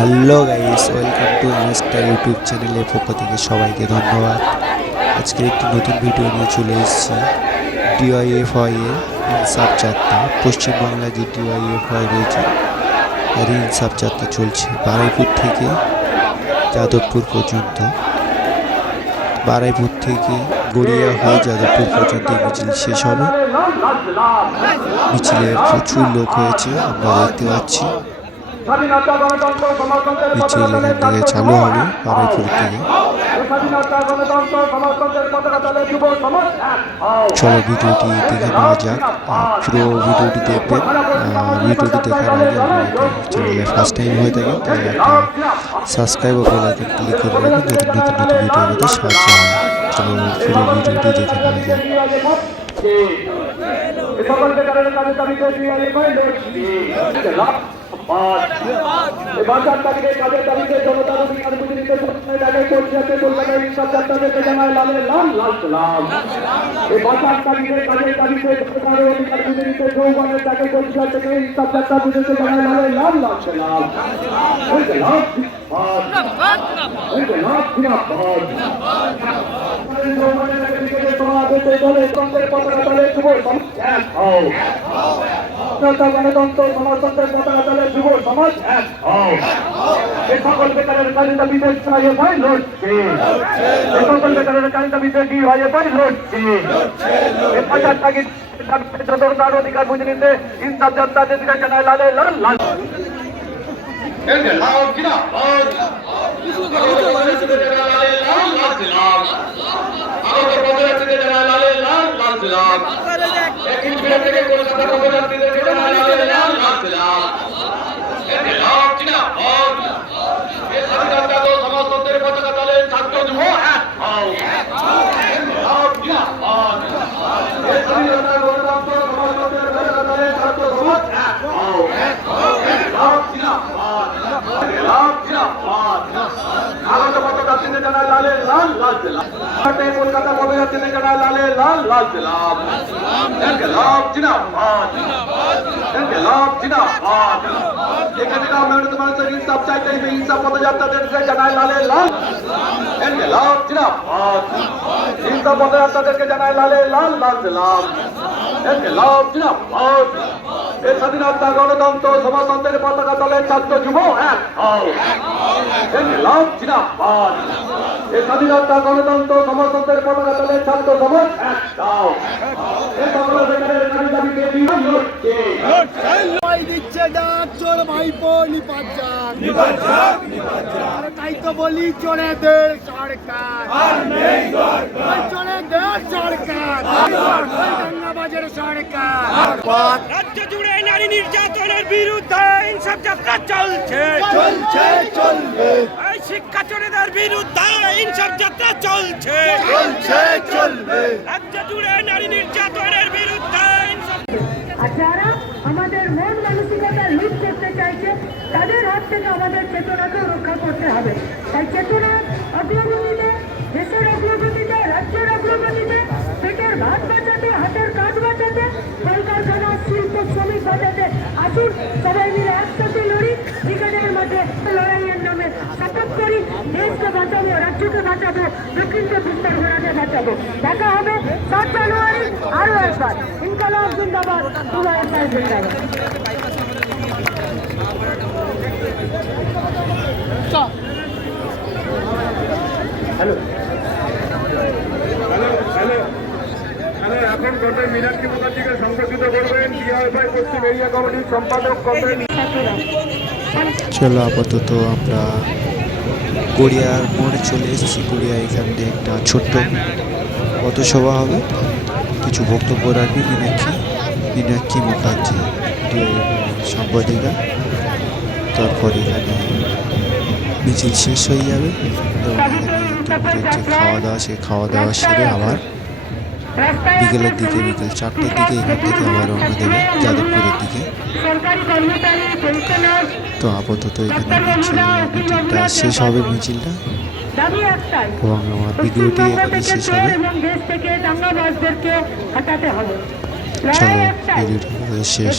Hello guys, welcome to ইনস্টার YouTube চ্যানেলের পক্ষ থেকে সবাইকে ধন্যবাদ। আজকে একটি নতুন ভিডিও নিয়ে চলে এসেছি। ডিওয়াইএফআই এর ইনসাফ যাত্রা, পশ্চিমবাংলায় যে ডিওয়াইএফআই রয়েছে এর ইনসাফ যাত্রা চলছে বারুইপুর থেকে যাদবপুর পর্যন্ত। বারুইপুর থেকে গড়িয়া হয়ে যাদবপুর পর্যন্ত মিছিল শেষ হবে। মিছিলে প্রচুর লোক হয়েছে, আমরা দেখতে পাচ্ছি। মিছিল এখান থেকে চালু হবে বারুইপুর থেকে। চলো ভিডিওটি দেখে নেওয়া যাক, পুরো ভিডিওটি দেখবেন। ভিডিওটি দেখার আগে আপনি চ্যানেলে ফার্স্ট টাইম হয়ে থাকেন তাহলে একটা সাবস্ক্রাইব ও বেল আইকন ক্লিক করে রাখবেন, যাতে নতুন নতুন ভিডিও পেতে সাহায্য হয়। চলো পুরো ভিডিওটি দেখে নেওয়া যাক। বাজার তালিকায় কাজের তালিকে জনতার অধিকার প্রতিনিধিত্ব জায়গায় পৌঁছাতে কলকাতায় ইনসাফ যাত্রাদেরকে জানায় লালের লাল লাল সালাম। এই বাজার তালিকায় কাজের তালিকে জনতার অধিকার প্রতিনিধিত্ব যৌবনের জায়গায় পৌঁছাতে ইনসাফ যাত্রাদেরকে জানায় লালের লাল লাল সালাম। গণতন্ত্র সমাজতন্ত্রের পতাকা তলে যুব সমাজ এক হও। এই সকল বেকারের কারিতা বিদেশ ডিওয়াইএফআই লড়ছে। এই সকল বেকারের কারিতা বিদেশ ডিওয়াইএফআই লড়ছে। এই বাজার তাগিদ জনতার অধিকার বুঝে নিতে ইনসাফ যাত্রা যেদিকে জানায় লালে লাল লাল। সমাজতন্ত্রের পতাকা তলে ছাত্র যুব এক হও। স্বাধীনতা গণতন্ত্র সমাজতন্ত্রের পতাকা তলে ছাত্র সমাজ এক হও। আগত পথযাত্রীতে জানায় লালে লাল লাল সালাম। কলকাতা পথযাত্রীতে জানায় লালে লাল লাল সালাম। ইনকিলাব জিন্দাবাদ, ইনকিলাব জিন্দাবাদ। এখানে মানুষের ইনসাফ চাইতে ইনসাফ পথযাত্রীদেরকে জানায় লালে লাল। ইনকিলাব জিন্দাবাদ, ইনসাফ পথযাত্রীদেরকে জানায় লালে লাল লাল সালাম। ইনকিলাব জিন্দাবাদ। এই স্বাধীনতা গণতন্ত্র সমাজতন্ত্রের পতাকা তলে ছাত্র যুব এক হও। ইনকিলাব জিন্দাবাদ। এই স্বাধীনতা গণতন্ত্র সমাজতন্ত্রের পতাকা তলে ছাত্র সমাজ এক হও। এই সকল বেকারের দাবিতে লড়ছে। দিচ্ছে ডাক চোর ভাইপো নিপাত যাক, নিপাত যাক, নিপাত যাক। তাই তো বলি চোরেদের সরকার আর নেই দরকার, চোরেদের সরকার দাঙ্গাবাজের সরকার। রাজ্য জুড়ে নারী নির্যাতনের বিরুদ্ধে ইনসাফ যাত্রা চলছে, চলছে, চলবে। এই শিক্ষা চোরেদের বিরুদ্ধে ইনসাফ যাত্রা চলছে, চলছে, চলবে। রাজ্য জুড়ে নারী নির্যাতনের বিরুদ্ধে আর যারা আমাদের মন মানসিকতা লুট করতে চাইছে তাদের হাত থেকে আমাদের চেতনাকেও রক্ষা করতে হবে। তাই চেতনার অগ্রগতিতে, দেশের অগ্রগতিতে, রাজ্যের অগ্রগতিতে, পেটের ভাত বাঁচাতে, হাতের কাজ বাঁচাতে, কলকারখানা শিল্প শ্রমিক বাঁচাতে আসুন সবাই মিলে একসাথে লড়ি। ব্রিগেডের মাঠে লড়াইয়ের নামে শপথ করি, দেশকে বাঁচাবো, রাজ্যকে বাঁচাবো, দক্ষিণকে বিস্তার ঘোরাতে বাঁচাবো। দেখা হবে 7 জানুয়ারি আরো একবার। ইনকলাব জিন্দাবাদ, ডিওয়াইএফআই জিন্দাবাদ। এখন কর্নেল মীনাক্ষী মুখার্জিকে সংরক্ষিত করবেন ডিওয়াইএফআই পশ্চিম এরিয়া কমিটির সম্পাদক কর্নেল। চলো আপাতত আমরা গড়িয়ার মোড়ে চলে এসেছি। গড়িয়া এখানে একটা ছোট্ট পথসভা হবে, কিছু বক্তব্য রাখবে মীনাক্ষী মুখার্জি সাংবাদিকা। তারপর এখানে মিছিল শেষ হয়ে যাবে এবং এখানে দুপুরের যে খাওয়া দাওয়া, সেই খাওয়া দাওয়া সেরে আবার বিকেলের দিকে, বিকেল 4টের দিকে এখান থেকে আবার রওনা দেবে যাদবপুরের দিকে। তো আপাতত এখানে মিটিংটা শেষ হবে, মিছিলটা, এবং আমার ভিডিওটি এখানে শেষ হবে। চলো ভিডিওটি শেষ।